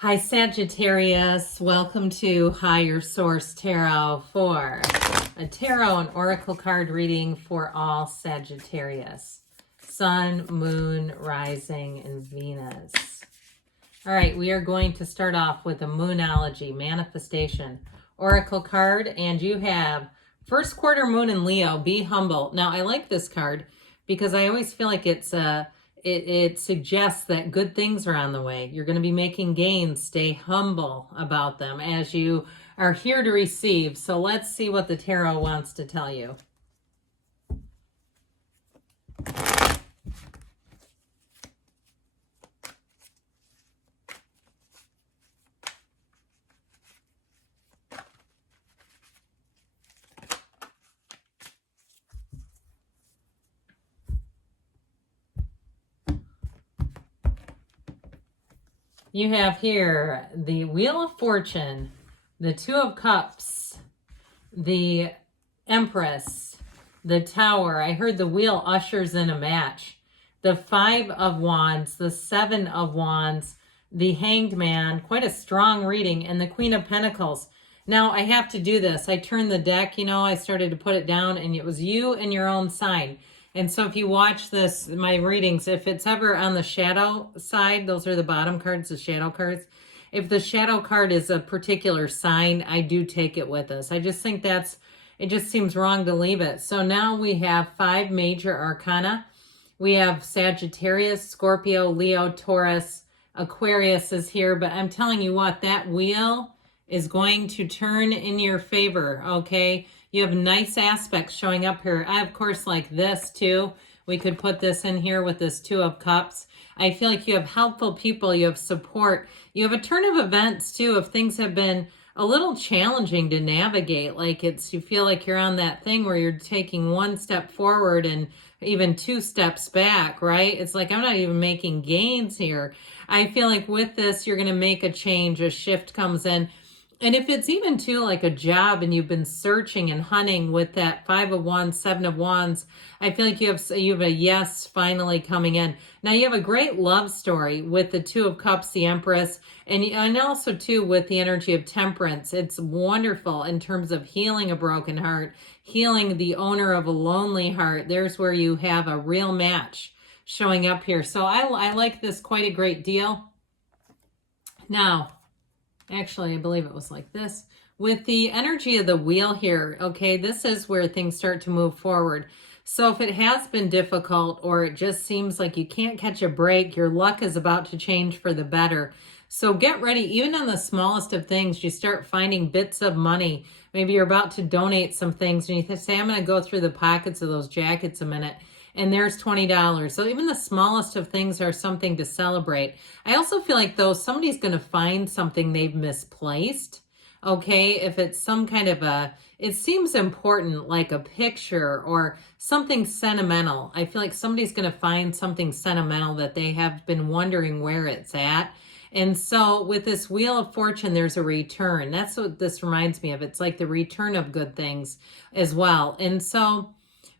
Hi Sagittarius, welcome to Higher Source Tarot for a tarot and oracle card reading for all Sagittarius. Sun, Moon, Rising, and Venus. All right, we are going to start off with a Moonology Manifestation Oracle card, and you have first quarter Moon in Leo, be humble. Now, I like this card because I always feel like it suggests that good things are on the way. You're going to be making gains. Stay humble about them as you are here to receive. So let's see what the tarot wants to tell you. You have here the Wheel of Fortune, the Two of Cups, the Empress, the Tower. I heard the Wheel ushers in a match. The Five of Wands, the Seven of Wands, the Hanged Man, quite a strong reading, and the Queen of Pentacles. Now, I have to do this. I turned the deck, I started to put it down, and it was you and your own sign. And so if you watch this, my readings, if it's ever on the shadow side, those are the bottom cards, the shadow cards. If the shadow card is a particular sign, I do take it with us. I just think it just seems wrong to leave it. So now we have 5 major arcana. We have Sagittarius, Scorpio, Leo, Taurus, Aquarius is here. But I'm telling you what, that wheel is going to turn in your favor, okay? You have nice aspects showing up here. I, of course, like this too. We could put this in here with this Two of Cups. I feel like you have helpful people. You have support. You have a turn of events too. If things have been a little challenging to navigate, like you feel like you're on that thing where you're taking 1 step forward and even 2 steps back, right? It's like, I'm not even making gains here. I feel like with this, you're going to make a change. A shift comes in. And if it's even too like a job and you've been searching and hunting with that 5 of Wands, 7 of Wands, I feel like you have a yes finally coming in. Now you have a great love story with the Two of Cups, the Empress, and also too with the energy of Temperance. It's wonderful in terms of healing a broken heart, healing the owner of a lonely heart. There's where you have a real match showing up here. So I like this quite a great deal. Now, actually, I believe it was like this. With the energy of the wheel here, okay, this is where things start to move forward. So if it has been difficult or it just seems like you can't catch a break, your luck is about to change for the better. So get ready. Even on the smallest of things, you start finding bits of money. Maybe you're about to donate some things and you say, I'm going to go through the pockets of those jackets a minute. And there's $20. So even the smallest of things are something to celebrate. I also feel like though somebody's going to find something they've misplaced. Okay, if it's some kind of it seems important, like a picture or something sentimental. I feel like somebody's going to find something sentimental that they have been wondering where it's at. And so with this Wheel of Fortune, there's a return. That's what this reminds me of. It's like the return of good things as well. And so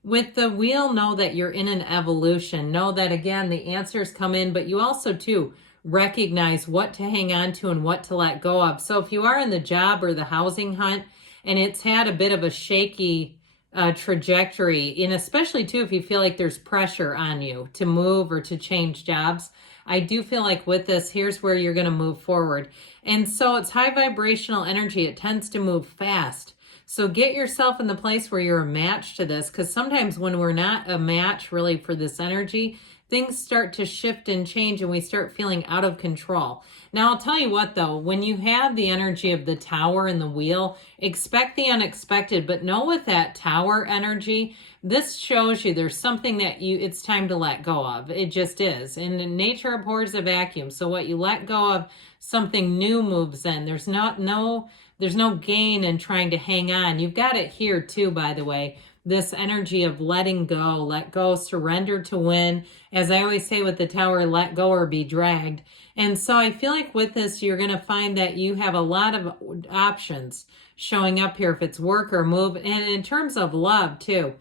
with the wheel, know that you're in an evolution. Know that, again, the answers come in, but you also, too, recognize what to hang on to and what to let go of. So if you are in the job or the housing hunt and it's had a bit of a shaky trajectory, and especially, too, if you feel like there's pressure on you to move or to change jobs, I do feel like with this, here's where you're going to move forward. And so it's high vibrational energy. It tends to move fast. So get yourself in the place where you're a match to this, because sometimes when we're not a match really for this energy, things start to shift and change and we start feeling out of control. Now, I'll tell you what, though, when you have the energy of the Tower and the Wheel, expect the unexpected, but know with that Tower energy, this shows you there's something that it's time to let go of. It just is. And nature abhors a vacuum. So what you let go of, something new moves in. There's no gain in trying to hang on. You've got it here too, by the way. This energy of letting go, let go, surrender to win. As I always say with the Tower, let go or be dragged. And so I feel like with this, you're going to find that you have a lot of options showing up here if it's work or move. And in terms of love too,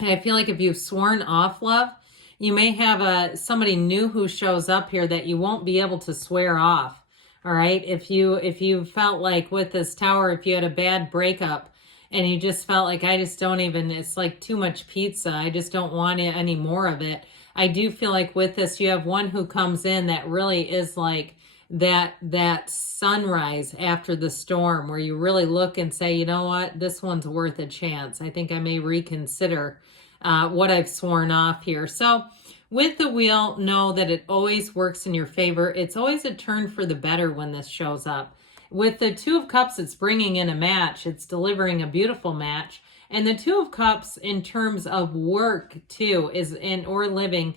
I feel like if you've sworn off love, You may have somebody new who shows up here that you won't be able to swear off. All right. If you felt like with this Tower, if you had a bad breakup and you just felt like, I just don't even, it's like too much pizza, I just don't want any more of it. I do feel like with this, you have one who comes in that really is like that sunrise after the storm, where you really look and say, you know what, this one's worth a chance. I think I may reconsider what I've sworn off here. So with the Wheel, know that it always works in your favor. It's always a turn for the better when this shows up. With the Two of Cups, it's bringing in a match. It's delivering a beautiful match. And the Two of Cups in terms of work too is in or living.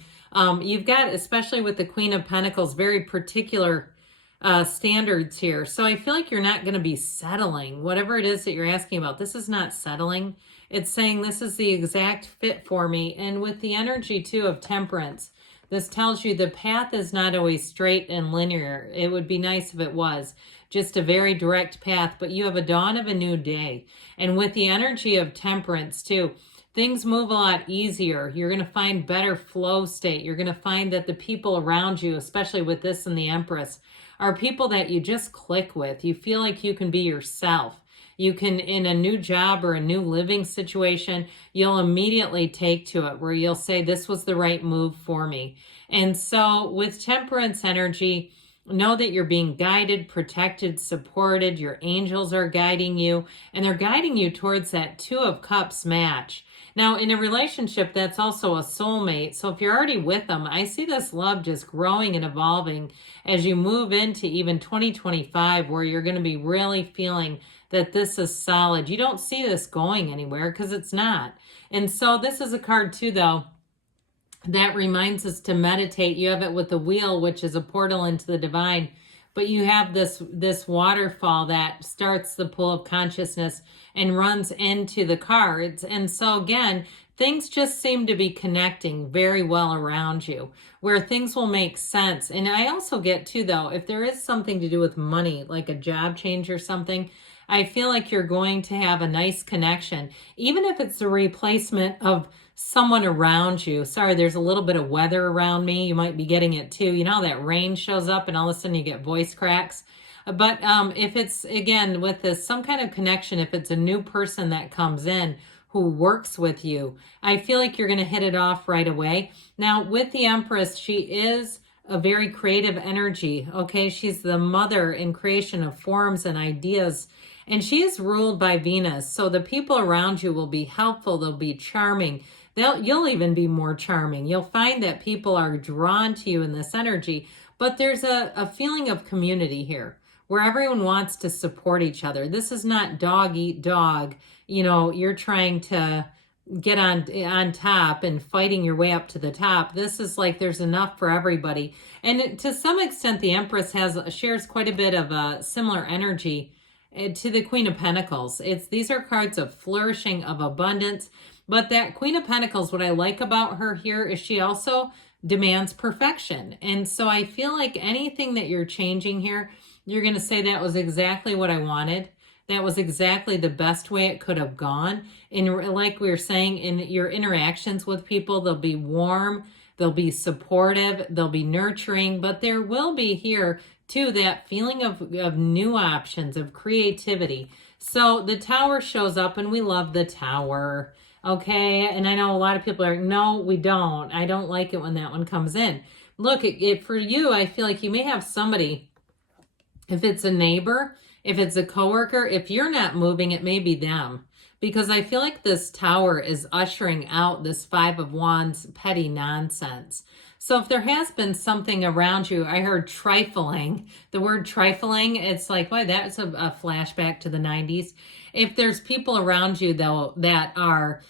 You've got, especially with the Queen of Pentacles, very particular standards here. So I feel like you're not going to be settling. Whatever it is that you're asking about, this is not settling. It's saying this is the exact fit for me. And with the energy too of Temperance, this tells you the path is not always straight and linear. It would be nice if it was just a very direct path, but you have a dawn of a new day. And with the energy of Temperance too, things move a lot easier. You're going to find better flow state. You're going to find that the people around you, especially with this and the Empress, are people that you just click with. You feel like you can be yourself. You can, in a new job or a new living situation, you'll immediately take to it, where you'll say, this was the right move for me. And so with Temperance energy, know that you're being guided, protected, supported. Your angels are guiding you, and they're guiding you towards that Two of Cups match. Now, in a relationship, that's also a soulmate. So if you're already with them, I see this love just growing and evolving as you move into even 2025, where you're going to be really feeling that this is solid. You don't see this going anywhere because it's not. And so this is a card too, though, that reminds us to meditate. You have it with the Wheel, which is a portal into the divine, but you have this waterfall that starts the pool of consciousness and runs into the cards. And so again, things just seem to be connecting very well around you, where things will make sense. And I also get too, though, if there is something to do with money, like a job change or something, I feel like you're going to have a nice connection, even if it's a replacement of someone around you. Sorry, there's a little bit of weather around me. You might be getting it too. You know, that rain shows up and all of a sudden you get voice cracks. But if it's, again, with this, some kind of connection, if it's a new person that comes in who works with you, I feel like you're going to hit it off right away. Now, with the Empress, she is a very creative energy. Okay, she's the mother in creation of forms and ideas. And she is ruled by Venus. So the people around you will be helpful. They'll be charming. You'll even be more charming. You'll find that people are drawn to you in this energy. But there's a feeling of community here, where everyone wants to support each other. This is not dog eat dog. You know, you're trying to get on top and fighting your way up to the top. This is like there's enough for everybody. And to some extent, the Empress shares quite a bit of a similar energy to the Queen of Pentacles. These are cards of flourishing, of abundance. But that Queen of Pentacles, what I like about her here is she also demands perfection. And so I feel like anything that you're changing here, you're going to say that was exactly what I wanted. That was exactly the best way it could have gone. And like we were saying, in your interactions with people, they'll be warm, they'll be supportive, they'll be nurturing, but there will be here too that feeling of new options, of creativity. So the Tower shows up, and we love the Tower. Okay, and I know a lot of people are like, no, we don't. I don't like it when that one comes in. Look, for you, I feel like you may have somebody, if it's a neighbor, if it's a coworker, if you're not moving, it may be them. Because I feel like this Tower is ushering out this Five of Wands petty nonsense. So if there has been something around you, I heard trifling, the word trifling, it's like, boy, that's a flashback to the 90s. If there's people around you, though, that are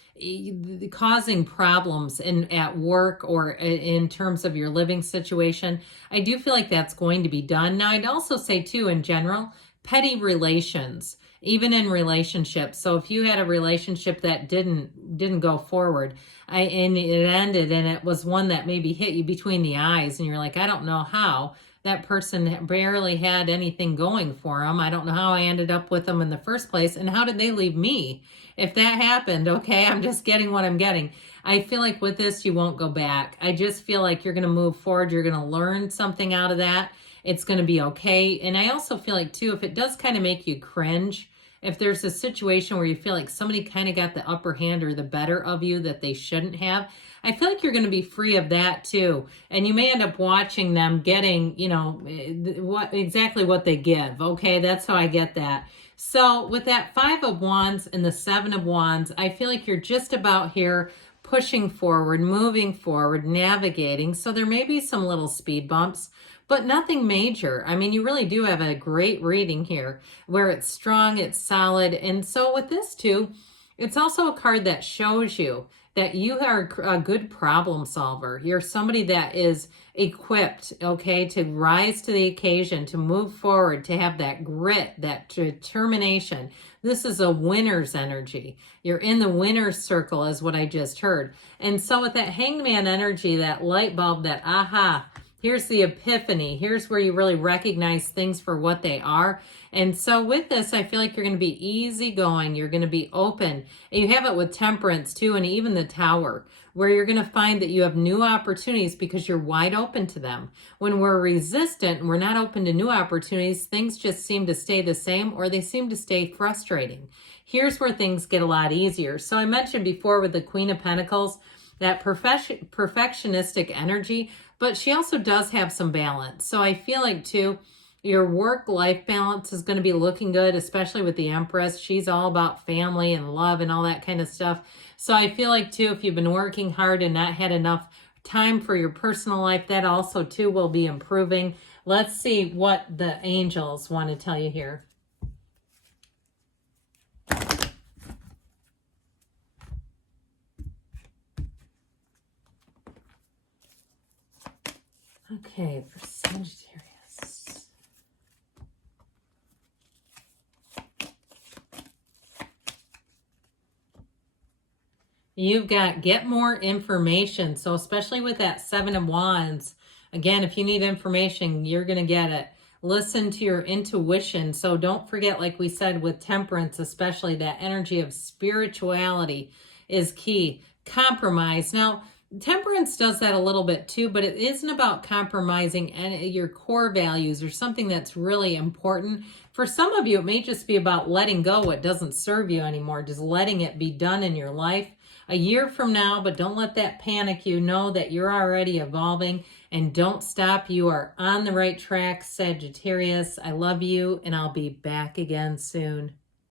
causing problems at work or in terms of your living situation, I do feel like that's going to be done. Now, I'd also say, too, in general, petty relations, even in relationships. So if you had a relationship that didn't go forward, and it ended, and it was one that maybe hit you between the eyes, and you're like, I don't know how, that person barely had anything going for them. I don't know how I ended up with them in the first place. And how did they leave me? If that happened, okay, I'm just getting what I'm getting. I feel like with this, you won't go back. I just feel like you're going to move forward. You're going to learn something out of that. It's going to be okay. And I also feel like, too, if it does kind of make you cringe, if there's a situation where you feel like somebody kind of got the upper hand or the better of you that they shouldn't have, I feel like you're going to be free of that too. And you may end up watching them getting, you know, exactly what they give. Okay, that's how I get that. So with that 5 of Wands and the 7 of Wands, I feel like you're just about here pushing forward, moving forward, navigating. So there may be some little speed bumps, but nothing major. I mean, you really do have a great reading here where it's strong, it's solid. And so with this too, it's also a card that shows you that you are a good problem solver. You're somebody that is equipped, okay, to rise to the occasion, to move forward, to have that grit, that determination. This is a winner's energy. You're in the winner's circle is what I just heard. And so with that hangman energy, that light bulb, that aha, here's the epiphany. Here's where you really recognize things for what they are. And so with this, I feel like you're going to be easygoing. You're going to be open. And you have it with temperance too, and even the tower, where you're going to find that you have new opportunities because you're wide open to them. When we're resistant and we're not open to new opportunities, things just seem to stay the same or they seem to stay frustrating. Here's where things get a lot easier. So I mentioned before with the Queen of Pentacles, that perfectionistic energy, but she also does have some balance. So I feel like too, your work-life balance is going to be looking good, especially with the Empress. She's all about family and love and all that kind of stuff. So I feel like too, if you've been working hard and not had enough time for your personal life, that also too will be improving. Let's see what the angels want to tell you here. Okay, for Sagittarius. You've got get more information. So especially with that 7 of Wands, again, if you need information, you're going to get it. Listen to your intuition. So don't forget, like we said, with temperance, especially that energy of spirituality is key. Compromise. Now, temperance does that a little bit too, but it isn't about compromising your core values or something that's really important. For some of you, it may just be about letting go what doesn't serve you anymore, just letting it be done in your life a year from now, but don't let that panic you. Know that you're already evolving and don't stop. You are on the right track, Sagittarius. I love you, and I'll be back again soon.